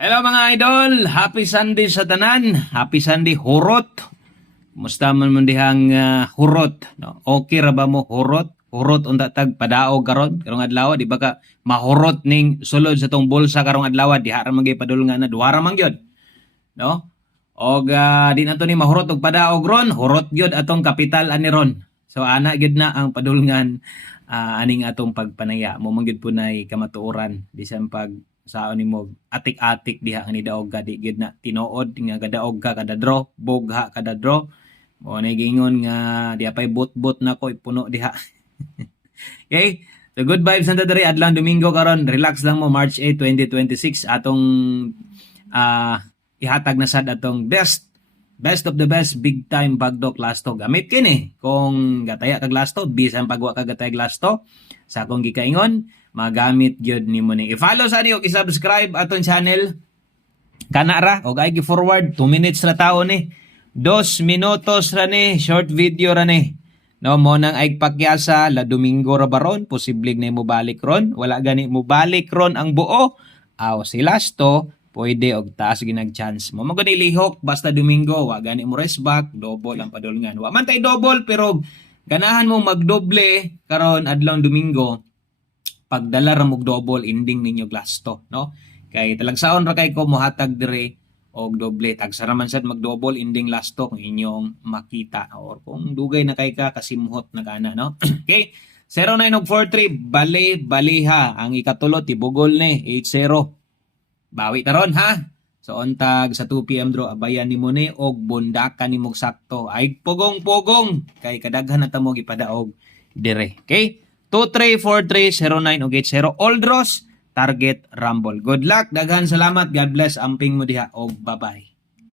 Hello mga idol, happy Sunday sa tanan, happy Sunday hurot. Musta man man dihang hurot, no? Okay ra ba mo hurot? Hurot unta tag padaog karon karong adlaw di ba ka mahurot ning sulod sa tong bulsa karong adlaw diha ra magay padulungan na duha ra man gyud, no? Og di na to ni mahurot og padaog ron, hurot gyud atong kapital ani ron. So ana gyud na ang padulungan aning atong pagpanaya. Mo man gyud punay kamatuoran bisan pag saon nimo atik-atik diha ani daog ka di gid na tinuod nga kadaog ka kada draw bogha kada draw mo na gingon nga di apay bot-bot na ko ipuno diha. Okay, so good vibes nanda diri adlaw Domingo karon, relax lang mo. March 8, 2026 atong ihatag na sad atong best of the best big time bagdok lasto. Gamit kini kung gataya kag lasto bisan pagwa kag gataya lasto sa akong gikaingon magamit gyud nimo ni. I-follow sa niyo, i-subscribe aton channel. Kana ra og ay gi-forward 2 minutes ra taon ni. 2 minutos ra ni, short video ra ni. No mo nang ay pakyasa la Domingo ra baron, posible na mo balik ron. Wala gani mo balik ron ang buo. Aw si Lasto pwede og taas ginag chance mo. Magani lihok basta Domingo, wa gani mo rest back, double ang padulngan. Wa man tay double pero ganahan mo magdoble karon adlaw Domingo. Pagdala ra mog double ending ninyo glasto, no? Kay talagsaon ra kay ko mohatag dire og doble, tagsa ra man sad mag double ending lasto kung inyong makita or kung dugay na kay ka kasimhot na kana, no? Okay, 0943 baliha ang ikatulo tibugol ni 80 bawi taron ha. So ontag sa 2 PM draw abayan nimo ni og bundakan nimo sakto ay pugong kay kadaghan na ta mo gipadaog dire. Okay, 234309 ug 80 all draws target rumble. Good luck, daghan salamat, God bless, amping mo diha og bye-bye.